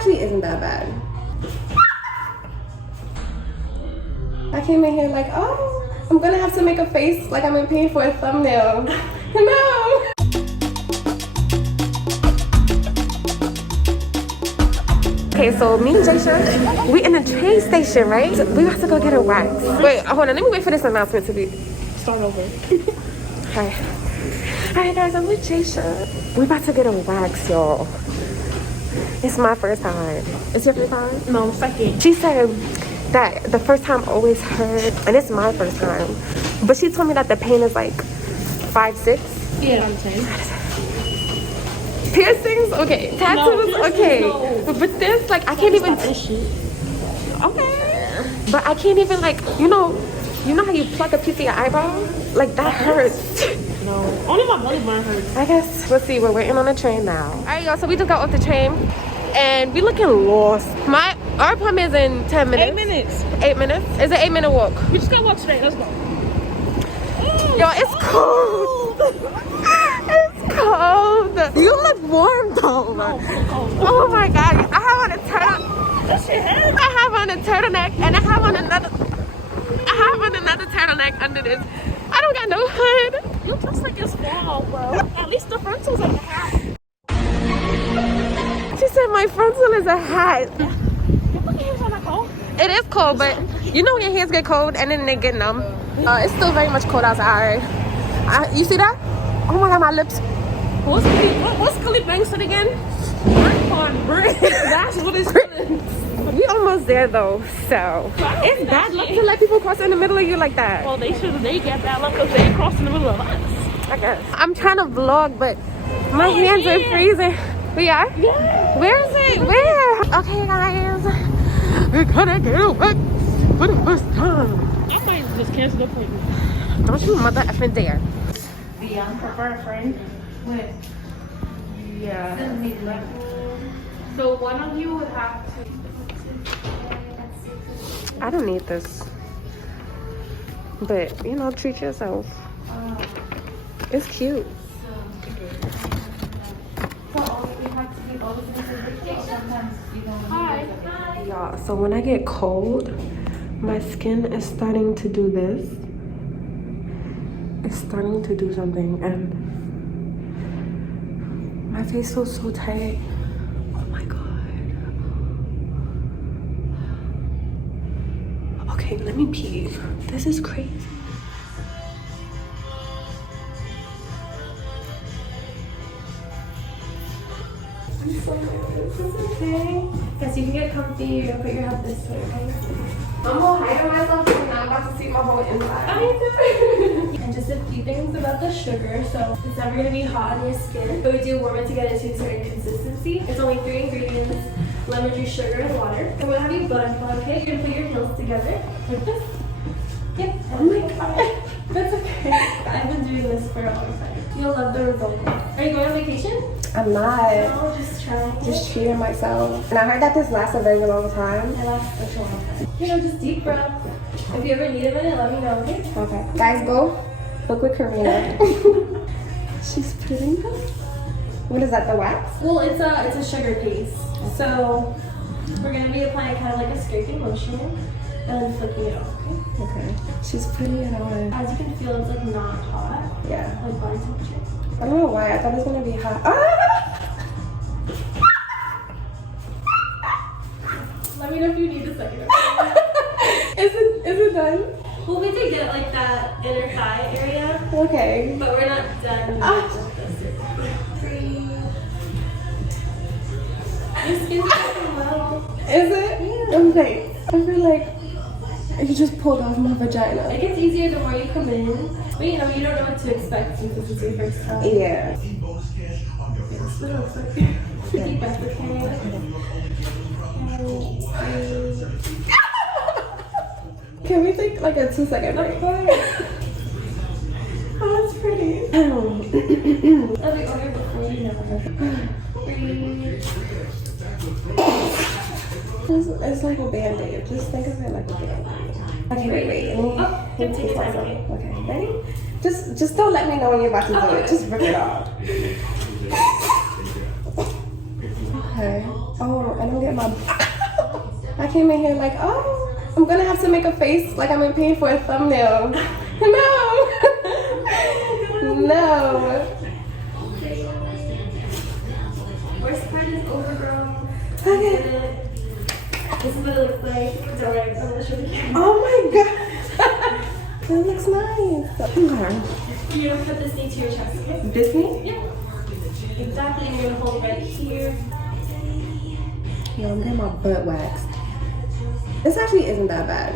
actually isn't that bad. I came in here like, oh, I'm gonna have to make a face like I'm in pain for a thumbnail. No. Okay, so me and Jaysha, we in the train station, right? We have to go get a wax. Wait, hold on. Let me wait for this announcement to be start over. Hi. Alright guys, I'm with Jaysha. We about to get a wax, y'all. It's my first time. It's your first time? No, second. She said that the first time always hurt, and it's my first time. But she told me that the pain is like 5, 6. Yeah, I'm 10. Piercings? Okay. Tattoos? No, okay. no. But this, like, I can't even... Okay. But I can't even, like, you know how you pluck a piece of your eyeball? Like, that hurts. No, only my belly button hurts. I guess, let's see, we're waiting on the train now. All right, y'all, so we just got off the train, and we looking lost. Our appointment is in 10 minutes. 8 minutes. 8 minutes? It's an 8-minute walk. We just gotta walk today, let's go. Yo, it's cold. It's cold. You look warm though. No, Oh my god, I have on a turtle. that shit hurts. I have on a turtleneck, and I have on another turtleneck under this. I don't got no hood. You looks like it's fall, bro. At least the frontals like a hat. She said my frontal is a hat. Your fucking hands are not cold. It is cold, but you know when your hands get cold and then they get numb. It's still very much cold outside. You see that? Oh my god, my lips. What's Scully Banks said again? Brick on brick. That's what it's doing. We almost there though, so it's bad luck to let people cross in the middle of you like that. Well, they get bad luck because they crossed in the middle of us. I guess. I'm trying to vlog, but my hands are freezing. We are? Yeah. Where is it? Where? Okay, guys. We're gonna get away for the first time. I might just cancel the appointment. Don't you mother effing dare. I prefer a friend. With Yeah. so one of you would have to. I don't need this. But, you know, treat yourself. It's cute. Hi. Y'all, so when I get cold, my skin is starting to do this. It's starting to do something, and my face feels so tight. Oh my god. Okay, let me pee. This is crazy. I'm so nervous. It's okay. Yes, you can get comfy. You're gonna put your head this way, okay? I'm gonna hide myself because I'm not about to see my whole inside. And just a few things about the sugar. So it's never gonna be hot on your skin, but we do warm it to get it to a certain consistency. It's only 3 ingredients: lemon juice, sugar, and water. And we'll have you blend, okay? You're gonna put your heels together like this. Yep. Oh my god. That's okay. I've been doing this for a long time. You'll love the result. Are you going on vacation? I'm not. No, just trying. Just treating myself. And I heard that this lasts a very long time. It lasts such a long time. You know, just deep breath. If you ever need a minute, let me know, okay? Okay. Guys, go book with Karina. She's putting this. What is that, the wax? Well, it's a sugar paste. So we're gonna be applying kind of like a scraping motion and then flicking it off, okay? Okay. She's putting it on. As you can feel, it's like not hot. Yeah. Like body temperature. I don't know why. I thought it was gonna be hot. Ah! Let me know if you need a second. Is it done? We'll need to get like that inner thigh area. Okay. But we're not done with this. Breathe. Your skin's looking well. Is it? Yeah. Okay. I feel like you just pulled off my vagina. It gets easier the more you come in. But you know, you don't know what to expect since this is your first time. Yeah. Yes, it looks like deep breath, okay? Can we take like a 2-second break? Oh, that's pretty. Let me order before you know. Breathe. It's like a band-aid. Just think of it like a band-aid. Okay, wait. Let me take time. Okay, ready? Just don't let me know when you're about to do it. Just rip it off. Okay. Oh, and I'm getting my... I came in here like, oh, I'm gonna have to make a face like I'm in pain for a thumbnail. No. No. Worst part is over, girl. Okay. This is what it looks like. It's alright. I'm gonna show you. Oh my god. It looks nice. Okay. You're gonna put this knee to your chest, okay? This knee? Yeah. Exactly. And you're gonna hold it right here. Yo, I'm getting my butt waxed. This actually isn't that bad.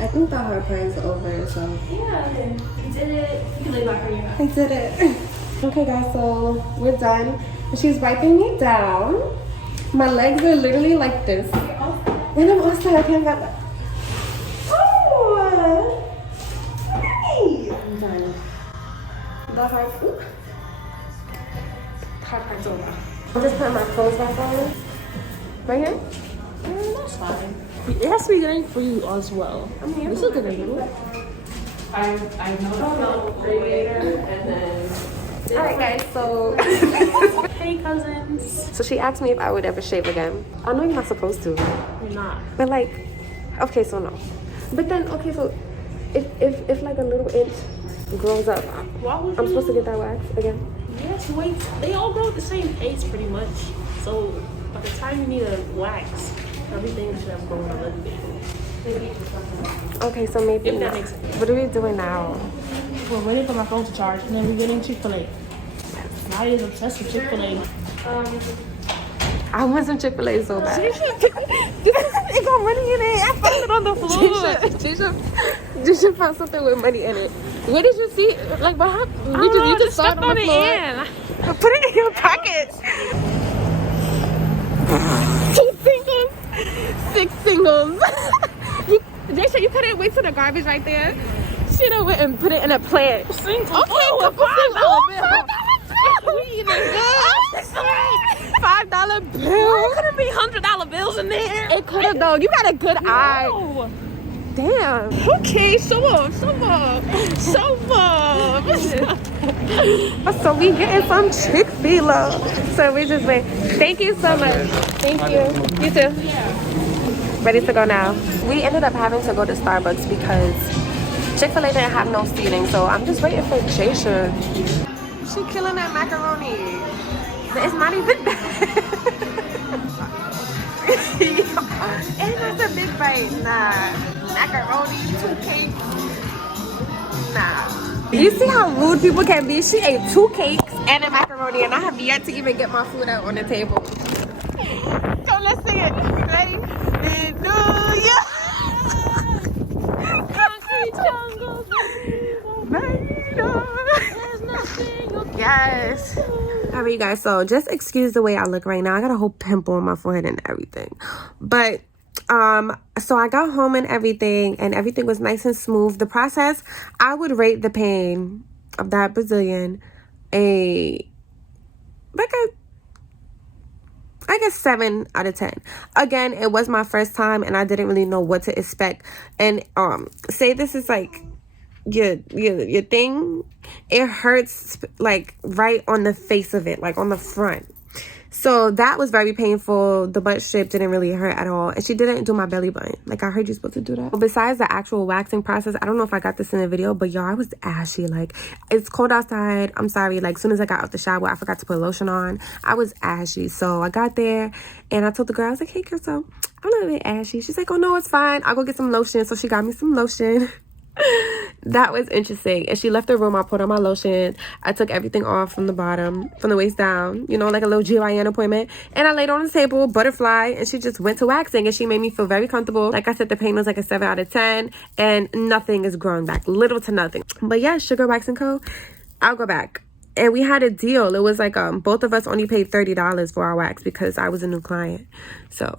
I think the hard part is over, so. Yeah, you did it. You can lay back on your back. I did it. Okay, guys, so we're done. She's wiping me down. My legs are literally like this. And I'm also, I can't get that. Oh! Nice! I'm done. The hard part's over. I'm just putting my clothes back on. Right here? That's fine. It has to be getting for you as well. I'm here. This is good angle. I know the radiator and then. Alright guys, so Hey cousins. so she asked me if I would ever shave again. I know you're not supposed to. You're not. But like, okay, so no. But then, okay, so if like a little inch grows up, Why would I'm you? supposed to get that wax again? Yes, wait. They all grow at the same pace pretty much. So by the time you need a wax, everything should have grown a little bit. Okay, so maybe If that not. makes sense. What are we doing now? We're waiting for my phone to charge, and then we're getting Chick-fil-A. Nadia's obsessed with Chick-fil-A. I want some Chick-fil-A so bad. It got money in it. I found it on the floor. Jisha found something with money in it. Where did you see? Like, what happened? You just saw it on the floor. Put it in your pocket. 2 singles. 6 singles. Jisha, you couldn't wait till the garbage right there. She done went and put it in a plant. Singles. Okay, oh, $5 bill. We eating good. $5 bill. It could have been $100 bills in there. It could have though. You got a good eye. No. Damn. Okay, show up. So we getting some Chick-fil-A. So we just went. Thank you so much. Thank you. You too. Ready to go now. We ended up having to go to Starbucks because Chick-fil-A didn't have no seating. So I'm just waiting for Jaysha. She killing that macaroni. But it's not even bad. And that's a big bite. Nah. Macaroni, 2 cakes. Nah. You see how rude people can be? She ate 2 cakes and a macaroni, and I have yet to even get my food out on the table. So let's sing it. Ready? Hallelujah. Concrete jungles. Yes. All right, you guys. So just excuse the way I look right now. I got a whole pimple on my forehead and everything. But so I got home and everything was nice and smooth. The process, I would rate the pain of that Brazilian a 7 out of 10. Again, it was my first time and I didn't really know what to expect. And say this is like your thing, it hurts like right on the face of it, like on the front. So that was very painful. The butt strip didn't really hurt at all. And she didn't do my belly button. Like, I heard you're supposed to do that. But besides the actual waxing process, I don't know if I got this in the video, but y'all, I was ashy. Like, it's cold outside. I'm sorry. Like, as soon as I got out the shower, I forgot to put lotion on. I was ashy. So I got there and I told the girl, I was like, hey, girl, so I'm a little bit ashy. She's like, oh, no, it's fine. I'll go get some lotion. So she got me some lotion. That was interesting. And she left the room. I put on my lotion. I took everything off from the bottom, from the waist down, you know, like a little GYN appointment. And I laid on the table, butterfly, and she just went to waxing and she made me feel very comfortable. Like I said, the pain was like a 7 out of 10 and nothing is growing back, little to nothing. But yeah, Sugar Waxing Co., I'll go back. And we had a deal. It was like both of us only paid $30 for our wax because I was a new client. So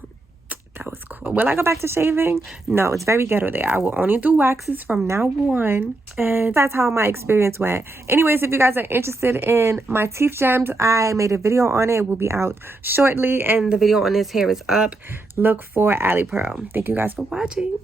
that was cool. Will I go back to shaving? No, it's very ghetto there. I will only do waxes from now on. And that's how my experience went. Anyways, if you guys are interested in my teeth gems, I made a video on it. It will be out shortly. And the video on this hair is up. Look for Ali Pearl. Thank you guys for watching.